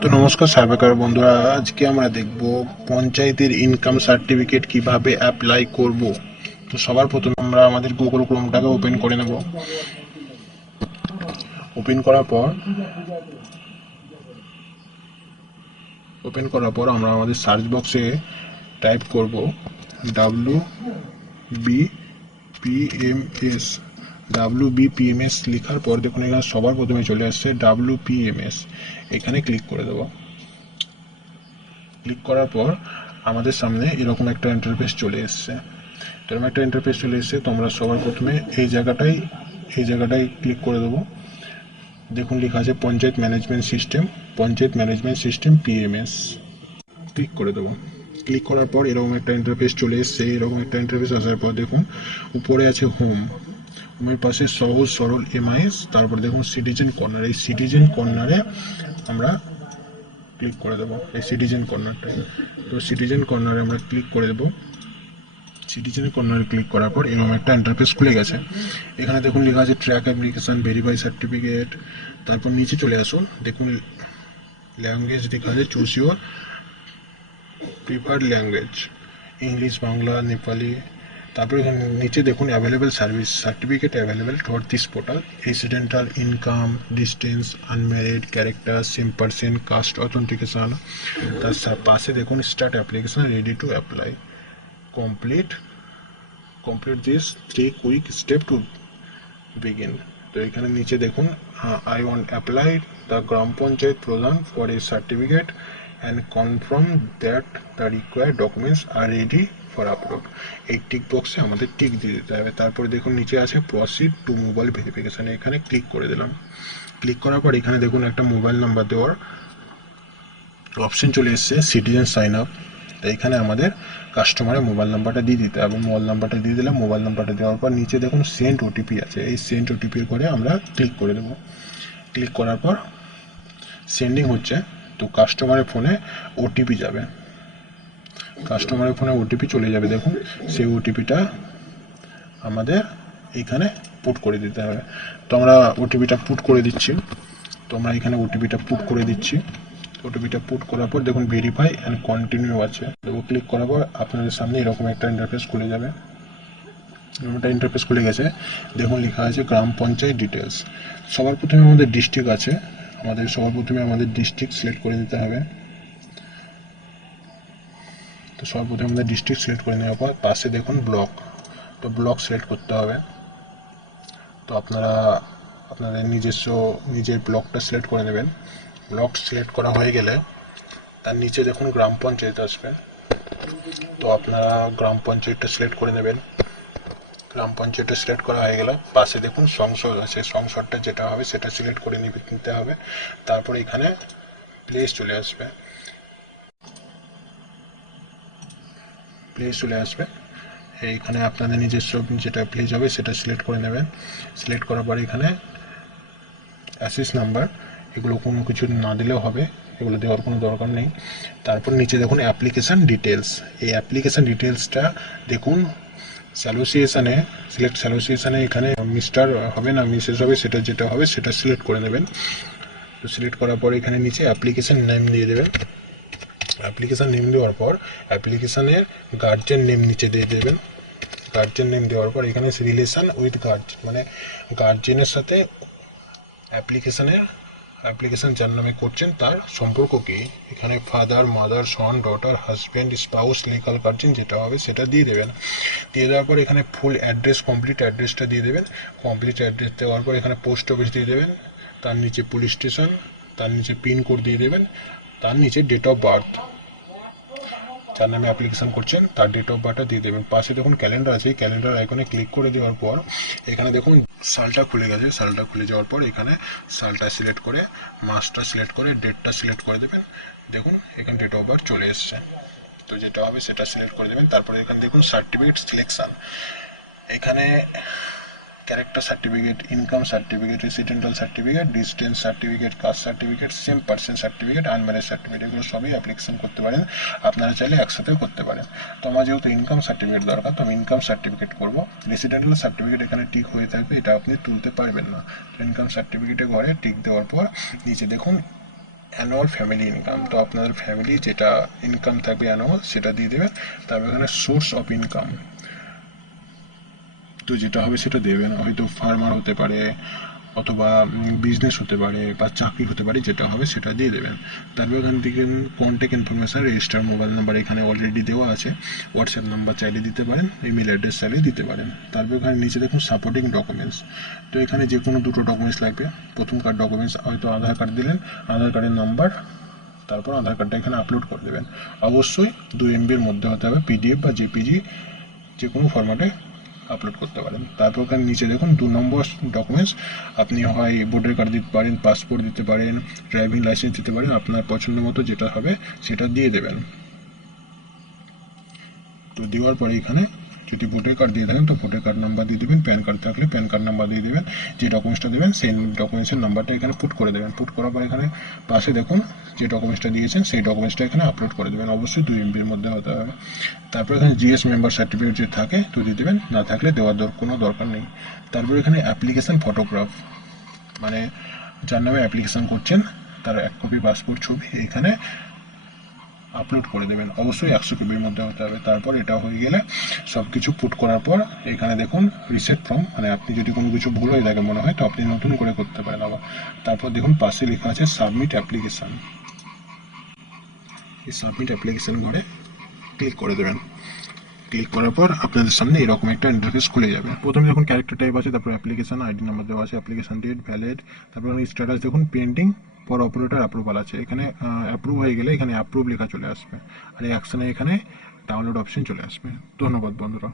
তো নমস্কার সার্ভেকার বন্ধুরা, আজকে আমরা দেখব পঞ্চায়েতের ইনকাম সার্টিফিকেট কিভাবে অ্যাপ্লাই করব। তো সবার প্রথমে আমরা আমাদের গুগল ক্রোমটাকে ওপেন করে নেব। ওপেন করার পর আমরা আমাদের সার্চ বক্সে টাইপ করব WBPMS। WBPMS লেখার পর দেখুন এখানে সবার প্রথমে চলে আসছে WPMS। এখানে ক্লিক করে দেবো। ক্লিক করার পর আমাদের সামনে এরকম একটা ইন্টারফেস চলে এসছে। তোমরা সবার প্রথমে এই জায়গাটাই ক্লিক করে দেবো। দেখুন লেখা আছে panchayat management system PMS. Click করে দেবো। ক্লিক করার পর এরকম একটা ইন্টারফেস চলে এসছে। এরকম একটা ইন্টারফেস আসার পর দেখুন উপরে আছে হোমের পাশে সহজ সরল এমআইএস, তারপর দেখুন সিটিজেন কর্নার। এই সিটিজেন কর্নারে আমরা ক্লিক করে দেবো। এই সিটিজেন কর্নারটাই, তো সিটিজেন কর্নারে আমরা ক্লিক করে দেবো। সিটিজেন কর্নারে ক্লিক করার পর এরকম একটা ইন্টারফেস খুলে গেছে। এখানে দেখুন লেখা আছে ট্র্যাক অ্যাপ্লিকেশন, ভেরিফাই সার্টিফিকেট। তারপর নিচে চলে আসুন, দেখুন ল্যাঙ্গুয়েজ লেখা আছে choose your preferred language, English, Bangla, Nepali. তারপরে এখানে নিচে দেখুন available service certificate available for this portal, residential income, distance, unmarried, character, same person, caste authentication. তার পাশে দেখুন start application, ready to apply, complete this 3 quick step to begin. তো এখানে নিচে দেখুন I want apply the gram panchayat pradhan for a certificate and confirm that the required documents are ready for upload. এই tick বক্সে আমাদের টিক দিয়ে দিতে হবে। তারপরে দেখুন নিচে আছে প্রসিড টু মোবাইল ভেরিফিকেশান, এখানে ক্লিক করে দিলাম। ক্লিক করার পর এখানে দেখুন একটা মোবাইল নাম্বার দেওয়ার অপশন চলে এসছে, সিটিজেন সাইন আপ। এইখানে আমাদের কাস্টমারের মোবাইল নাম্বারটা দিয়ে দিতে হবে। মোবাইল নাম্বারটা দিয়ে দিলাম। মোবাইল নাম্বারটা দেওয়ার পর নিচে দেখুন সেন্ড ওটিপি আছে, এই সেন্ড ওটিপির করে আমরা ক্লিক করে দেবো। ক্লিক করার পর সেন্ডিং হচ্ছে। তো কাস্টমারের ফোনে ওটিপি যাবে, কাস্টমারের ফোনে ওটিপি চলে যাবে। দেখুন সেই ওটিপিটা আমাদের এইখানে পুট করে দিতে হবে। তো আমরা ওটিপিটা পুট করে দিচ্ছি। ওটিপিটা পুট করার পর দেখুন ভেরিফাই অ্যান্ড কন্টিনিউ আছে। ডবল ক্লিক করার পর আপনাদের সামনে এরকম একটা ইন্টারফেস খুলে যাবে। খুলে গেছে। দেখুন লেখা আছে গ্রাম পঞ্চায়েত ডিটেলস। সবার প্রথমে আমাদের ডিস্ট্রিক্ট আছে, আমাদের ডিস্ট্রিক্ট সিলেক্ট করে নিতে হবে। তো সবার প্রথমে আমাদের ডিস্ট্রিক্ট সিলেক্ট করে নেওয়ার পর পাশে দেখুন ব্লক, তো ব্লক সিলেক্ট করতে হবে। তো আপনারা আপনাদের নিজের ব্লকটা সিলেক্ট করে নেবেন। ব্লক সিলেক্ট করা হয়ে গেলে তার নিচে দেখুন গ্রাম পঞ্চায়েত আসবে। তো আপনারা গ্রাম পঞ্চায়েতটা সিলেক্ট করে নেবেন। গ্রাম পঞ্চায়েতটা সিলেক্ট করা হয়ে গেলে পাশে দেখুন সংসদ আছে, সংসদটা যেটা হবে সেটা সিলেক্ট করে নিতে হবে। তারপরে এখানে প্লেস চলে আসবে। এইখানে আপনাদের নিজস্ব যেটা প্লেস হবে সেটা সিলেক্ট করে নেবেন। সিলেক্ট করার পর এখানে অ্যাসিস নাম্বার, এগুলো কোনো কিছু না দিলেও হবে, এগুলো দেওয়ার কোনো দরকার নেই। তারপর নিচে দেখুন অ্যাপ্লিকেশান ডিটেলস। এই অ্যাপ্লিকেশান ডিটেলসটা দেখুন স্যালোসিয়েশানে এখানে মিস্টার হবে না মিসেস হবে, সেটা যেটা হবে সেটা সিলেক্ট করে নেবেন। তো সিলেক্ট করার পর এখানে নিচে অ্যাপ্লিকেশান নেম দিয়ে দেবেন। অ্যাপ্লিকেশান নেম দেওয়ার পর অ্যাপ্লিকেশানের গার্জেন নেম নিচে দিয়ে দেবেন। গার্জেন নেম দেওয়ার পর এখানে রিলেশান উইথ গার্জেন, মানে গার্জেনের সাথে অ্যাপ্লিকেশান যার নামে করছেন তার সম্পর্ক কী। এখানে father, mother, son, daughter, husband, spouse, legal guardian যেটা হবে সেটা দিয়ে দেবেন। দিয়ে দেওয়ার পর এখানে ফুল অ্যাড্রেস, কমপ্লিট অ্যাড্রেসটা দিয়ে দেবেন। কমপ্লিট অ্যাড্রেস দেওয়ার পর এখানে পোস্ট অফিস দিয়ে দেবেন, তার নিচে পুলিশ স্টেশন, তার নিচে পিনকোড দিয়ে দেবেন, তার নিচে ডেট অফ বার্থ, যার নামে অ্যাপ্লিকেশন করছেন তার ডেট অফ বার্থটা দিয়ে দেবেন। পাশে দেখুন ক্যালেন্ডার আছে, ক্যালেন্ডার আইকনে ক্লিক করে দেওয়ার পর এখানে দেখুন সালটা খুলে গেছে। সালটা খুলে যাওয়ার পর এখানে সালটা সিলেক্ট করে, মাসটা সিলেক্ট করে, ডেটটা সিলেক্ট করে দেবেন। দেখুন এখানে ডেট অফ বার্থ চলে এসছে। তো যেটা হবে সেটা সিলেক্ট করে দেবেন। তারপরে এখানে দেখুন সার্টিফিকেট সিলেকশান, এখানে character certificate, income certificate, residential certificate, distance certificate, caste certificate, same person certificate, unmarriage certificate, এগুলো সবই অ্যাপ্লিকেশন করতে পারেন। আপনারা চাইলে একসাথেও করতে পারেন। তো আমার যেহেতু ইনকাম সার্টিফিকেট দরকার, তো আমি ইনকাম সার্টিফিকেট করব। রেসিডেন্টাল সার্টিফিকেট এখানে টিক হয়ে থাকবে, এটা আপনি তুলতে পারবেন না। তো ইনকাম সার্টিফিকেটে ঘরে টিক দেওয়ার পর নিচে দেখুন অ্যানুয়াল ফ্যামিলি ইনকাম। তো আপনাদের ফ্যামিলি যেটা ইনকাম থাকবে অ্যানুয়াল সেটা দিয়ে দেবেন। তারপর এখানে সোর্স অফ ইনকাম, তো যেটা হবে সেটা দেবেন, হয়তো ফার্মার হতে পারে অথবা বিজনেস হতে পারে বা চাকরি হতে পারে, যেটা হবে সেটা দিয়ে দেবেন। তারপর এখান থেকে contact information, register mobile number এখানে অলরেডি দেওয়া আছে, হোয়াটসঅ্যাপ নাম্বার চাইলে দিতে পারেন, ইমেল অ্যাড্রেস চাইলে দিতে পারেন। তারপর এখানে নিচে দেখুন সাপোর্টিং ডকুমেন্টস, তো এখানে যে কোনো দুটো ডকুমেন্টস লাগবে। প্রথম কার্ড ডকুমেন্টস হয়তো আধার কার্ড দিলেন, আধার কার্ডের নাম্বার, তারপর আধার কার্ডটা এখানে আপলোড করে দেবেন। অবশ্যই 2 MB মধ্যে হতে হবে, পিডিএফ বা জেপিজি যে কোনো ফরম্যাটে আপলোড করতে পারেন। তারপর ওখানে নিচে দেখুন 2 নম্বর ডকুমেন্টস, আপনি হয় ভোটার কার্ড দিতে পারেন, পাসপোর্ট দিতে পারেন, ড্রাইভিং লাইসেন্স দিতে পারেন, আপনার পছন্দ মতো যেটা হবে সেটা দিয়ে দেবেন। তো দেওয়ার পরে এখানে যদি ভোটার কার্ড দিয়ে থাকেন তো ভোটার কার্ড নাম্বার দিয়ে দেবেন, প্যান কার্ড থাকলে প্যান কার্ড নাম্বার দিয়ে দেবেন, যে ডকুমেন্টসটা দেবেন সেই ডকুমেন্টসের নাম্বারটা এখানে পুট করে দেবেন। পুট করার পর এখানে পাশে দেখুন যে ডকুমেন্টসটা দিয়েছেন সেই ডকুমেন্টসটা এখানে আপলোড করে দেবেন, অবশ্যই 2 MBর মধ্যে হতে হবে। তারপর এখানে জিএস মেম্বার সার্টিফিকেট যদি থাকে তো দিয়ে দেবেন, না থাকলে দেওয়ার কোনো দরকার নেই। তারপর এখানে অ্যাপ্লিকেশান ফটোগ্রাফ, মানে যার নামে অ্যাপ্লিকেশান করছেন তার 1 কপি পাসপোর্ট ছবি এখানে আপলোড করে দেবেন, অবশ্যই 100 KBর মধ্যে হতে হবে। তারপর এটা হয়ে গেলে সব কিছু পুট করার পর এখানে দেখুন রিসেট ফর্ম, মানে আপনি যদি কোনো কিছু ভুল হয়ে থাকে মনে হয় তো আপনি নতুন করে করতে পারেন আবার। তারপর দেখুন পাশে লেখা আছে সাবমিট অ্যাপ্লিকেশান, এই সাবমিট অ্যাপ্লিকেশান ঘরে ক্লিক করে দেবেন। ক্লিক করার পর আপনাদের সামনে এরকম একটা ইন্টারফেস খুলে যাবে। প্রথমে যখন ক্যারেক্টার টাইপ আছে, তারপর অ্যাপ্লিকেশন আইডি নাম্বার দেওয়া আছে, অ্যাপ্লিকেশন ডেট ভ্যালিড, তারপর স্ট্যাটাস দেখুন পেন্ডিং, পর অপারেটর অ্যাপ্রুভাল আছে, এখানে অ্যাপ্রুভ হয়ে গেলে এখানে অ্যাপ্রুভ লেখা চলে আসবে, আর এই অ্যাকশনে এখানে ডাউনলোড অপশন চলে আসবে। ধন্যবাদ বন্ধুরা।